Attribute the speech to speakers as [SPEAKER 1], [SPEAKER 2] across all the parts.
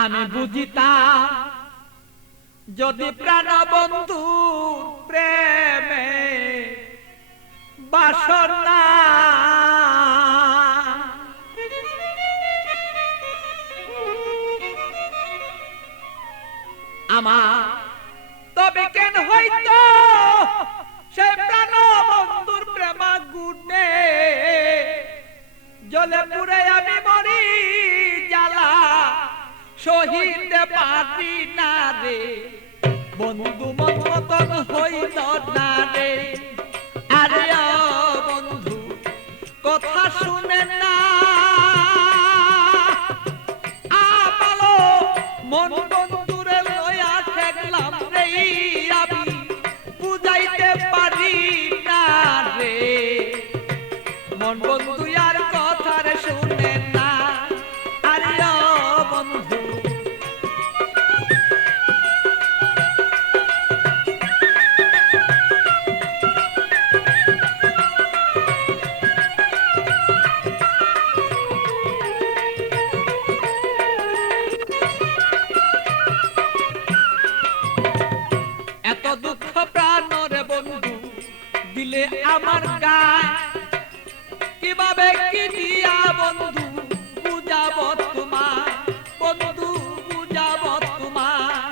[SPEAKER 1] আমি বুঝিতাম, যদি প্রাণ বন্ধু প্রেমে বাসনা আমার তবে কেন হইতো সে প্রাণ বন্ধুর প্রেমা গুণে জলে পুরে পারি না রে। বন্ধু মতন হইল না রে। আরে বন্ধু কথা শুনে না গায় কীভাবে কি দিয়া বন্ধু বুঝাব তোমার? বন্ধু বুঝাব তোমার।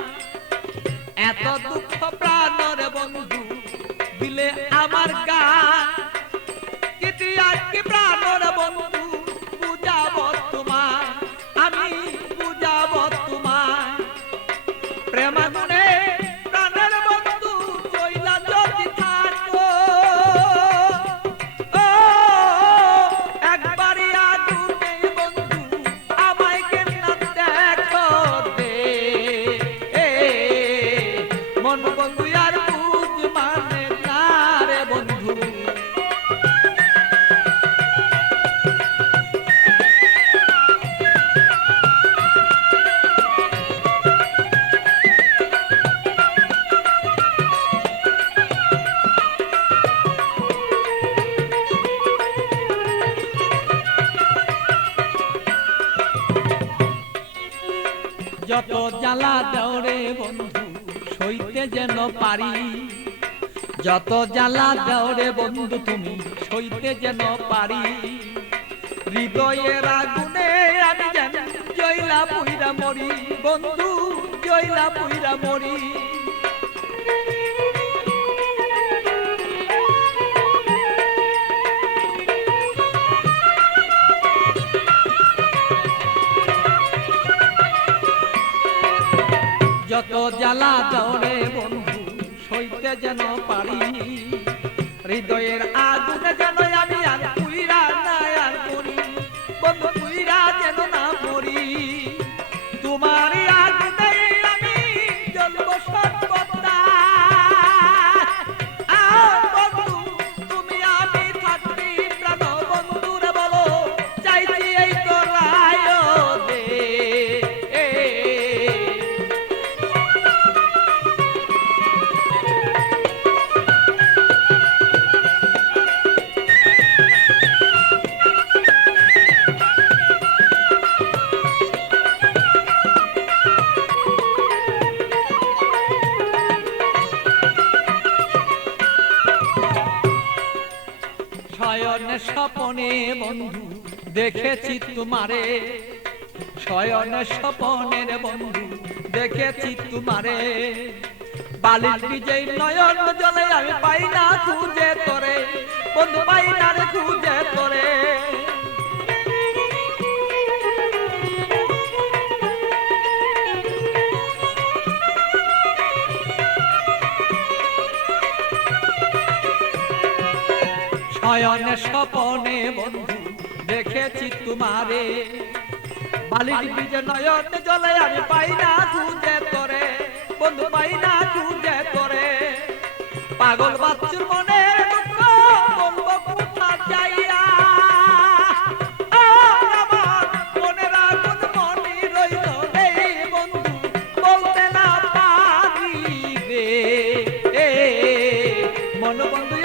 [SPEAKER 1] এত দুঃখ প্রাণরে বন্ধু দিলে আমার গায় যত জ্বালা দেওরে বন্ধু সইতে যেন পারি। যত জ্বালা দেওরে বন্ধু তুমি, সইতে যেন পারি। হৃদয়ের আগুনে আমি যেন জয়লা পুইরা মরি। বন্ধু, জয়লা পুইরা মরি। যত জ্বালা দৌড়ে বন্ধু সইতে যেন পারি হৃদয়ের শয়নে স্বপনে বন্ধু, দেখেছি তোমারে। শয়ন স্বপনের বন্ধু, দেখেছি তোমারে। বালির বিজয় নয়ন জলে আমি পাই না খুঁজে তোরে। বন্ধু পাই না রে খুঁজে শয়নে স্বপনে বন্ধু, দেখেছি তোমারে। বালির বীজ নয়ন জলে আমি পাই না খুঁজে তোরে, বন্ধু পাই না খুঁজে তোরে। পাগল বাচ্চুর মনে বলব মনে বন্ধু